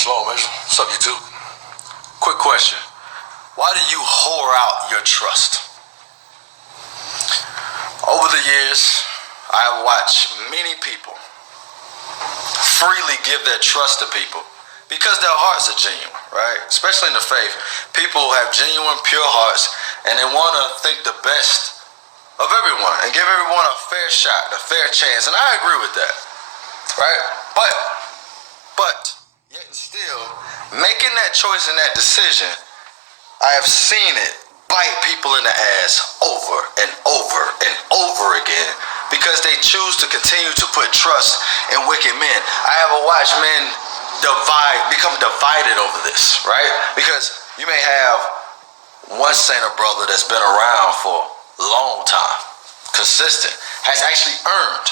Shalom, Israel. What's up, YouTube? Quick question. Why do you whore out your trust? Over the years, I have watched many people freely give their trust to people because their hearts are genuine, right? Especially in the faith. People have genuine, pure hearts, and they want to think the best of everyone and give everyone a fair shot, a fair chance. And I agree with that, right? But yet still, making that choice and that decision, I have seen it bite people in the ass over and over and over again because they choose to continue to put trust in wicked men. I have watched men become divided over this, right? Because you may have one saint or brother that's been around for a long time, consistent, has actually earned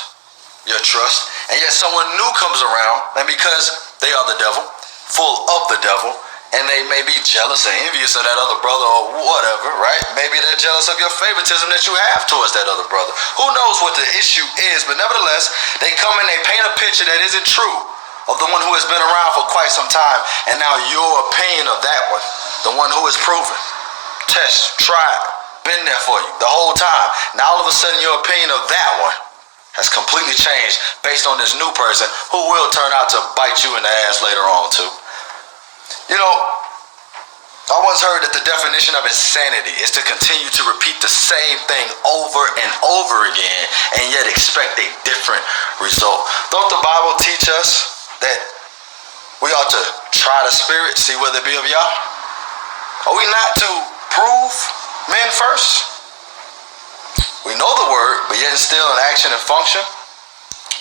your trust, and yet someone new comes around, and because they are the devil, full of the devil, and they may be jealous or envious of that other brother or whatever, right? Maybe they're jealous of your favoritism that you have towards that other brother. Who knows what the issue is, but nevertheless, they come and they paint a picture that isn't true of the one who has been around for quite some time, and now your opinion of that one, the one who is proven, tested, tried, been there for you the whole time, now all of a sudden your opinion of that one has completely changed based on this new person who will turn out to bite you in the ass later on too. You know, I once heard that the definition of insanity is to continue to repeat the same thing over and over again and yet expect a different result. Don't the Bible teach us that we ought to try the spirit, see whether it be of Yah? Are we not to prove men first? We know the word, but yet still in action and function,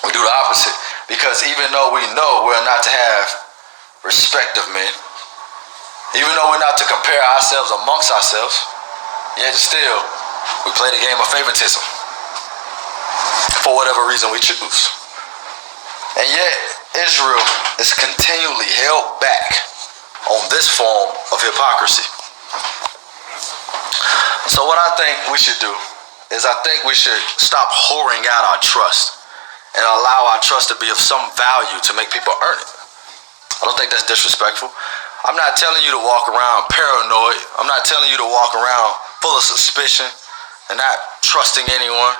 we do the opposite. Because even though we know we're not to have respect of men, even though we're not to compare ourselves amongst ourselves, yet still we play the game of favoritism for whatever reason we choose. And yet Israel is continually held back on this form of hypocrisy. So what I think we should do is I think we should stop whoring out our trust and allow our trust to be of some value to make people earn it. I don't think that's disrespectful. I'm not telling you to walk around paranoid. I'm not telling you to walk around full of suspicion and not trusting anyone.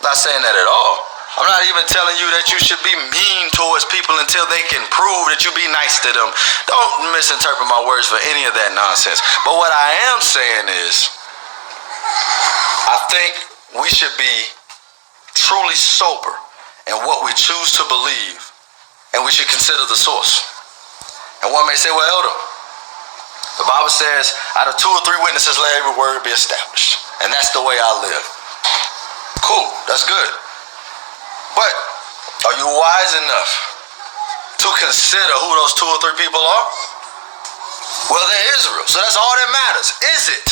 I'm not saying that at all. I'm not even telling you that you should be mean towards people until they can prove that you be nice to them. Don't misinterpret my words for any of that nonsense. But what I am saying is, I think we should be truly sober in what we choose to believe, and we should consider the source. And one may say, well, Elder, the Bible says, out of 2 or 3 witnesses, let every word be established. And that's the way I live. Cool, that's good. But are you wise enough to consider who those 2 or 3 people are? Well, they're Israel, so that's all that matters. Is it?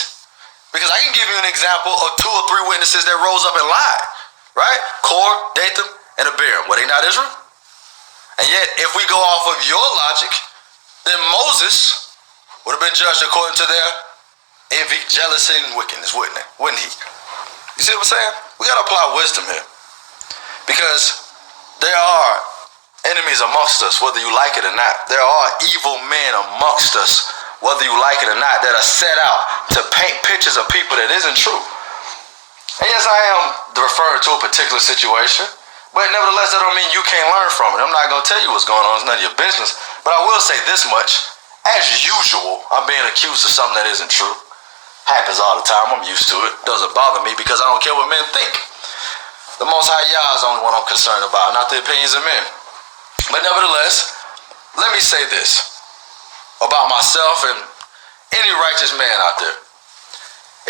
Because I can give you an example of 2 or 3 witnesses that rose up and lied, right? Kor, Dathan, and Abiram. Were they not Israel? And yet, if we go off of your logic, then Moses would have been judged according to their envy, jealousy, and wickedness, wouldn't he? You see what I'm saying? We got to apply wisdom here. Because there are enemies amongst us, whether you like it or not. There are evil men amongst us, whether you like it or not, that are set out to paint pictures of people that isn't true. And yes, I am referring to a particular situation, but nevertheless, that don't mean you can't learn from it. I'm not going to tell you what's going on. It's none of your business. But I will say this much. As usual, I'm being accused of something that isn't true. Happens all the time. I'm used to it. Doesn't bother me because I don't care what men think. The Most High Yah is the only one I'm concerned about, not the opinions of men. But nevertheless, let me say this about myself and any righteous man out there.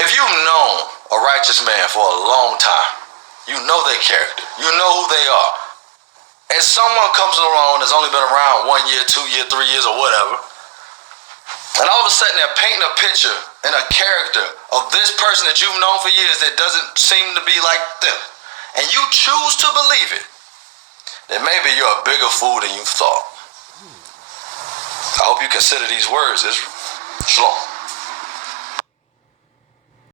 If you've known a righteous man for a long time, you know their character, you know who they are, and someone comes along that's only been around 1 year, 2 years, 3 years, or whatever, and all of a sudden they're painting a picture and a character of this person that you've known for years that doesn't seem to be like them, and you choose to believe it, then maybe you're a bigger fool than you thought. I hope you consider these words, Israel. Shalom.